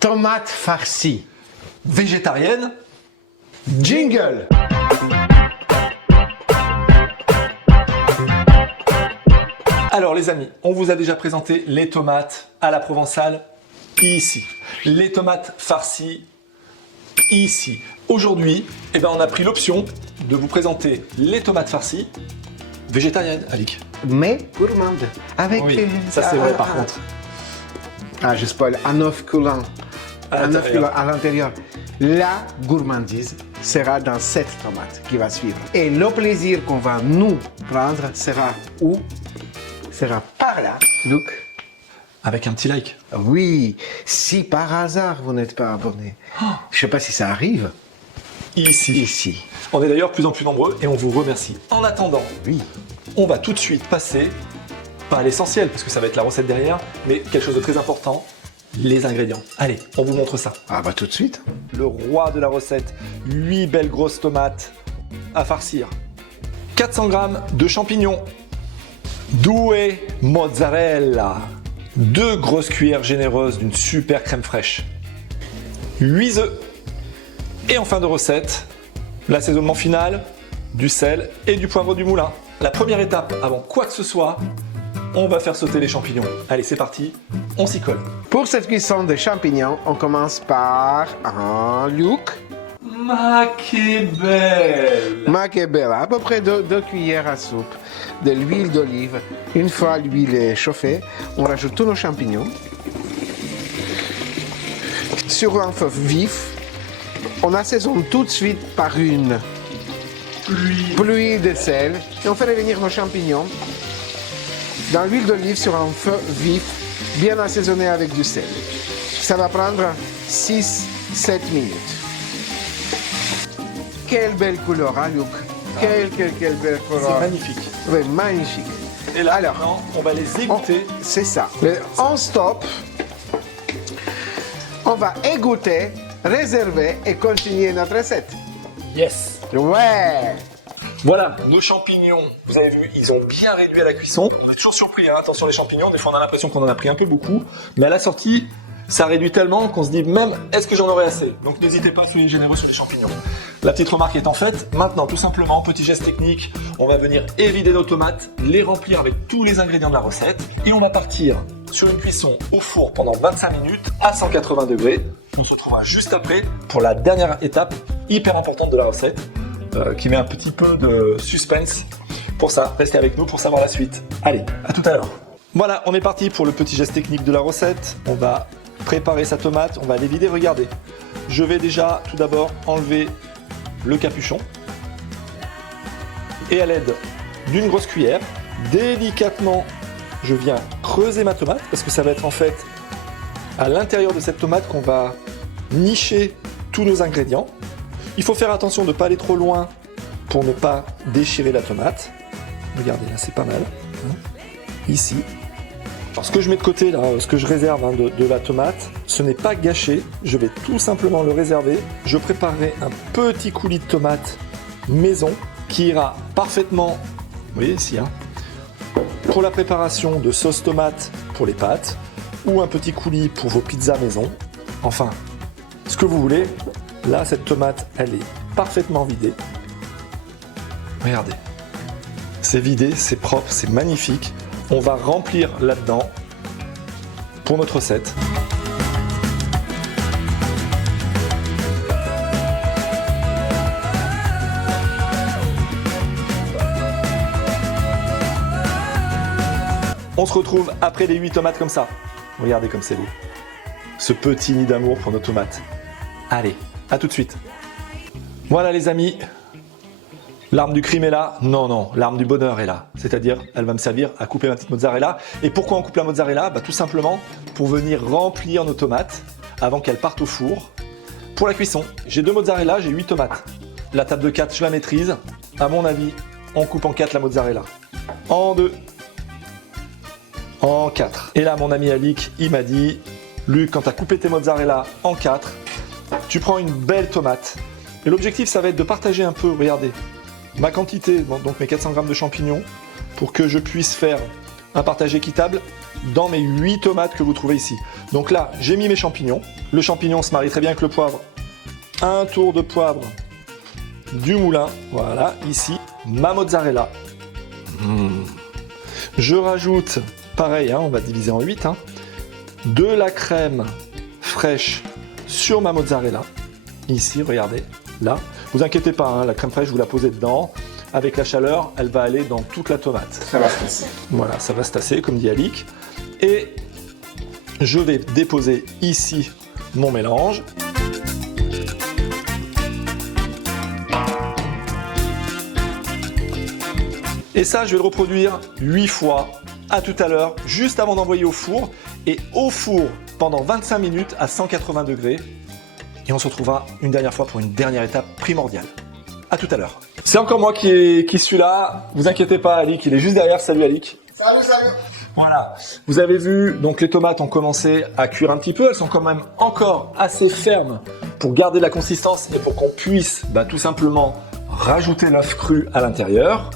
Tomate farcie. Végétarienne. Jingle. Alors les amis, on vous a déjà présenté les tomates à la provençale ici. Les tomates farcies ici. Aujourd'hui, on a pris l'option de vous présenter les tomates farcies végétariennes, Alic. Mais gourmande. Avec Oui, ça c'est vrai par contre. Ah, je spoil. Un œuf coulant. Un œuf coulant à l'intérieur. La gourmandise sera dans cette tomate qui va suivre. Et le plaisir qu'on va nous prendre sera où? Sera par là. Luc. Avec un petit like. Oui, si par hasard vous n'êtes pas abonné, je ne sais pas si ça arrive. Ici. On est d'ailleurs de plus en plus nombreux et on vous remercie. En attendant, Oui. on va tout de suite passer, pas à l'essentiel parce que ça va être la recette derrière, mais quelque chose de très important, les ingrédients. Allez, on vous montre ça. Ah bah tout de suite. Le roi de la recette, 8 belles grosses tomates à farcir, 400 g de champignons, 2 mozzarella, 2 grosses cuillères généreuses d'une super crème fraîche, 8 œufs, et en fin de recette, l'assaisonnement final, du sel et du poivre du moulin. La première étape, avant quoi que ce soit, on va faire sauter les champignons. Allez, c'est parti, on s'y colle. Pour cette cuisson des champignons, on commence par un Luc. Maquebelle. Maquebella, à peu près 2 cuillères à soupe de l'huile d'olive. Une fois l'huile est chauffée, on rajoute tous nos champignons. Sur un feu vif, on assaisonne tout de suite par une pluie de sel et on fait revenir nos champignons dans l'huile d'olive sur un feu vif, bien assaisonné avec du sel. Ça va prendre 6-7 minutes. Quelle belle couleur, hein, Luc? Quelle belle couleur. C'est magnifique. Oui, magnifique. Et là, Alors, maintenant, on va les égoutter. C'est ça. On stop. On va égoutter, réserver et continuer notre recette. Yes. Ouais. Voilà, nos champignons, vous avez vu, ils ont bien réduit à la cuisson. On est toujours surpris, hein, attention les champignons, des fois on a l'impression qu'on en a pris un peu beaucoup, mais à la sortie, ça réduit tellement qu'on se dit même, est-ce que j'en aurai assez? Donc n'hésitez pas, soyez généreux sur les champignons. La petite remarque étant faite, maintenant tout simplement, petit geste technique, on va venir évider nos tomates, les remplir avec tous les ingrédients de la recette, et on va partir sur une cuisson au four pendant 25 minutes à 180 degrés. On se retrouvera juste après pour la dernière étape, hyper importante de la recette, qui met un petit peu de suspense. Pour ça, restez avec nous pour savoir la suite. Allez, à tout à l'heure. Voilà, on est parti pour le petit geste technique de la recette. On va préparer sa tomate, on va les vider. Regardez, je vais déjà tout d'abord enlever le capuchon. Et à l'aide d'une grosse cuillère, délicatement, je viens creuser ma tomate parce que ça va être en fait à l'intérieur de cette tomate qu'on va nicher tous nos ingrédients. Il faut faire attention de ne pas aller trop loin pour ne pas déchirer la tomate. Regardez, là c'est pas mal. Ici. Alors, ce que je mets de côté, là, ce que je réserve de la tomate, ce n'est pas gâché. Je vais tout simplement le réserver. Je préparerai un petit coulis de tomate maison qui ira parfaitement, vous voyez ici, pour la préparation de sauce tomate pour les pâtes ou un petit coulis pour vos pizzas maison. Enfin, ce que vous voulez. Là, cette tomate, elle est parfaitement vidée. Regardez. C'est vidé, c'est propre, c'est magnifique. On va remplir là-dedans pour notre recette. On se retrouve après les 8 tomates comme ça. Regardez comme c'est beau. Ce petit nid d'amour pour nos tomates. Allez, à tout de suite. Voilà les amis, l'arme du crime est là. Non, l'arme du bonheur est là. C'est-à-dire, elle va me servir à couper ma petite mozzarella. Et pourquoi on coupe la mozzarella? Tout simplement pour venir remplir nos tomates avant qu'elles partent au four. Pour la cuisson, j'ai 2 mozzarella, j'ai 8 tomates. La table de 4, je la maîtrise. À mon avis, on coupe en 4 la mozzarella. En 2. En 4. Et là, mon ami Alic, il m'a dit, Luc, quand tu as coupé tes mozzarella en 4, tu prends une belle tomate. Et l'objectif, ça va être de partager un peu, regardez, ma quantité, donc mes 400 g de champignons, pour que je puisse faire un partage équitable dans mes 8 tomates que vous trouvez ici. Donc là, j'ai mis mes champignons. Le champignon se marie très bien avec le poivre. Un tour de poivre du moulin. Voilà, ici, ma mozzarella. Je rajoute, pareil, on va diviser en 8, de la crème fraîche sur ma mozzarella. Ici, regardez, là. Vous inquiétez pas, la crème fraîche, vous la posez dedans. Avec la chaleur, elle va aller dans toute la tomate. Ça va se tasser. Voilà, ça va se tasser, comme dit Alix. Et je vais déposer ici mon mélange. Et ça, je vais le reproduire 8 fois. À tout à l'heure, juste avant d'envoyer au four. Et au four pendant 25 minutes à 180 degrés. Et on se retrouvera une dernière fois pour une dernière étape primordiale. À tout à l'heure. C'est encore moi qui suis là. Vous inquiétez pas, Alix, il est juste derrière. Salut Alix. Salut. Voilà. Vous avez vu, donc les tomates ont commencé à cuire un petit peu. Elles sont quand même encore assez fermes pour garder la consistance et pour qu'on puisse tout simplement rajouter l'œuf cru à l'intérieur.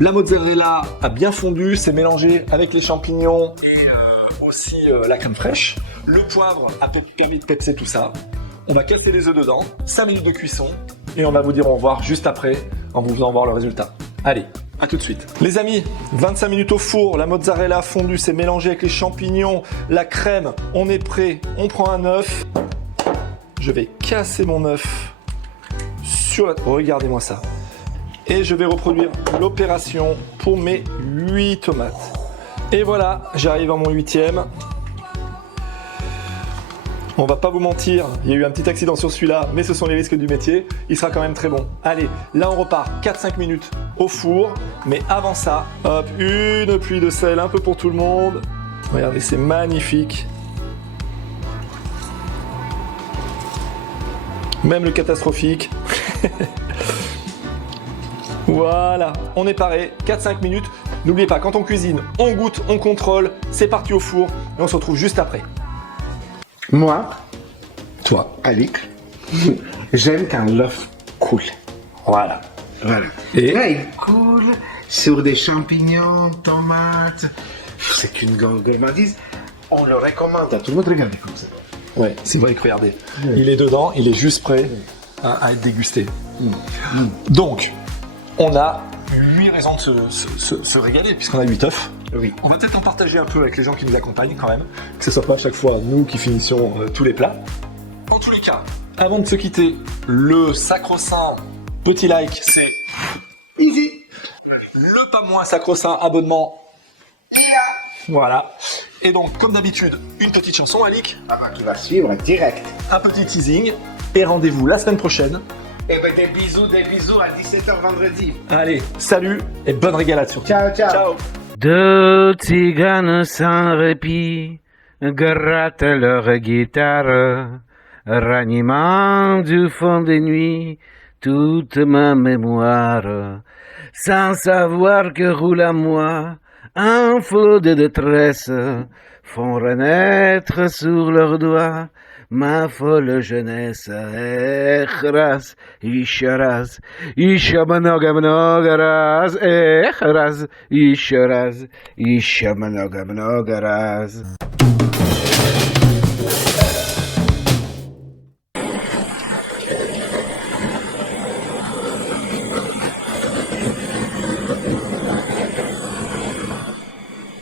La mozzarella a bien fondu, c'est mélangé avec les champignons et aussi la crème fraîche. Le poivre a permis de pepser tout ça. On va casser les œufs dedans, 5 minutes de cuisson, et on va vous dire au revoir juste après en vous faisant voir le résultat. Allez, à tout de suite. Les amis, 25 minutes au four, la mozzarella fondue, c'est mélangé avec les champignons, la crème, on est prêt, on prend un œuf. Je vais casser mon œuf sur la... Regardez-moi ça. Et je vais reproduire l'opération pour mes 8 tomates. Et voilà, j'arrive à mon 8e. On va pas vous mentir, il y a eu un petit accident sur celui-là, mais ce sont les risques du métier. Il sera quand même très bon. Allez, là on repart 4-5 minutes au four. Mais avant ça, hop, une pluie de sel un peu pour tout le monde. Regardez, c'est magnifique. Même le catastrophique. Voilà, on est paré, 4-5 minutes. N'oubliez pas, quand on cuisine, on goûte, on contrôle. C'est parti au four et on se retrouve juste après. Moi, Toi. Alix, j'aime quand l'œuf coule. Voilà. Et là, il coule sur des champignons, tomates. C'est une gourmandise. On le recommande à tout le monde. Regardez comme ça. Ouais, c'est vrai que regardez, il est dedans, il est juste prêt à être dégusté. Donc, on a 8 raisons de se régaler puisqu'on a 8 œufs. Oui. On va peut-être en partager un peu avec les gens qui nous accompagnent quand même, que ce soit pas à chaque fois nous qui finissions tous les plats. En tous les cas, avant de se quitter, le sacro-saint petit like, c'est Easy. le pas moins sacro-saint abonnement. Voilà. Et donc, comme d'habitude, une petite chanson, Alix, Qui va suivre direct. un petit teasing, et rendez-vous la semaine prochaine. Et ben des bisous à 17h vendredi. Allez, salut et bonne régalade surtout. Ciao. Ciao. Deux tziganes sans répit grattent leur guitare, ranimant du fond des nuits toute ma mémoire, sans savoir que roule à moi un flot de détresse, font renaître sur leurs doigts ma folle jeunesse. Echras, isharaz, ishamanogamnogaraz, echras, isharaz, ishamanogamnogaraz.